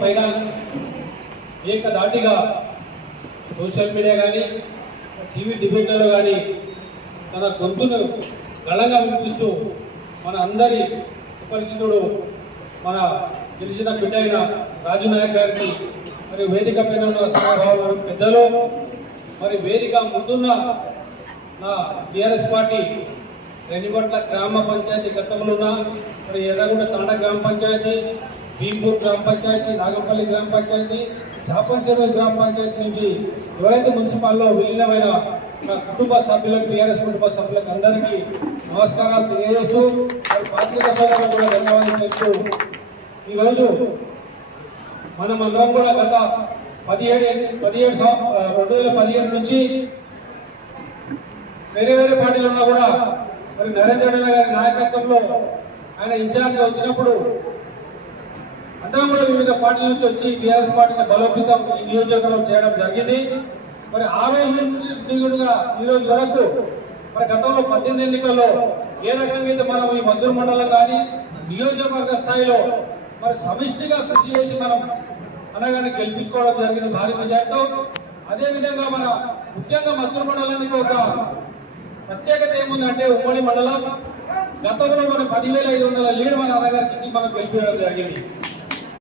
పైన ఏకధాటిగా social media కానీ TV డిబేట్లలో కానీ తన గొంతును గళంగా వినిపిస్తూ మన అందరి సుపరిచితుడు మన గెలిచిన బిడ్డ అయిన రాజు నాయక్ గారికి మరి వేదిక పైన ఉన్న పెద్దలు మరి వేదిక ముందున్న నా టీఆర్ఎస్ పార్టీ రెనిబట్ల గ్రామ పంచాయతీ గతంలో ఉన్న మరి ఎర్రగూడ తాండ గ్రామ పంచాయతీ, భీంపూర్ గ్రామ పంచాయతీ, నాగపల్లి గ్రామ పంచాయతీ, చాపంచెరువు గ్రామ పంచాయతీ నుంచి ఎవరైతే మున్సిపాల్లో విలీనమైన నా కుటుంబ సభ్యులకు, టీఆర్ఎస్ కుటుంబ సభ్యులకు అందరికీ నమస్కారాలు తెలియజేస్తూ పాత్రిక సోదరులకు కూడా ధన్యవాదాలు చెప్తూ ఈరోజు మనం అందరం కూడా గత 2017 నుంచి వేరే పార్టీలు ఉన్నా కూడా మరి నరేంద్ర రెడ్డి గారి నాయకత్వంలో ఆయన ఇన్ఛార్జ్ వచ్చినప్పుడు అందరం కూడా వివిధ పార్టీల నుంచి వచ్చి టీఆర్ఎస్ పార్టీని బలోపేతం ఈ నియోజకవర్గంలో చేయడం జరిగింది. మరి ఆ రోజు ఈ రోజు వరకు మరి గతంలో 18 ఎన్నికల్లో ఏ రకంగా అయితే మనం ఈ మద్దూరు మండలం కానీ నియోజకవర్గ స్థాయిలో మరి సమిష్టిగా కృషి చేసి మనం అనగానే గెలిపించుకోవడం జరిగింది భారీ మెజార్టీతో. అదేవిధంగా మన ముఖ్యంగా మద్దూరు మండలానికి ఒక ప్రత్యేకత ఏముందంటే ఉమ్మడి మండలం గతంలో మన 10,500 లీడ్ మన అన్నగారికి ఇచ్చి మనం గెలిపించడం జరిగింది.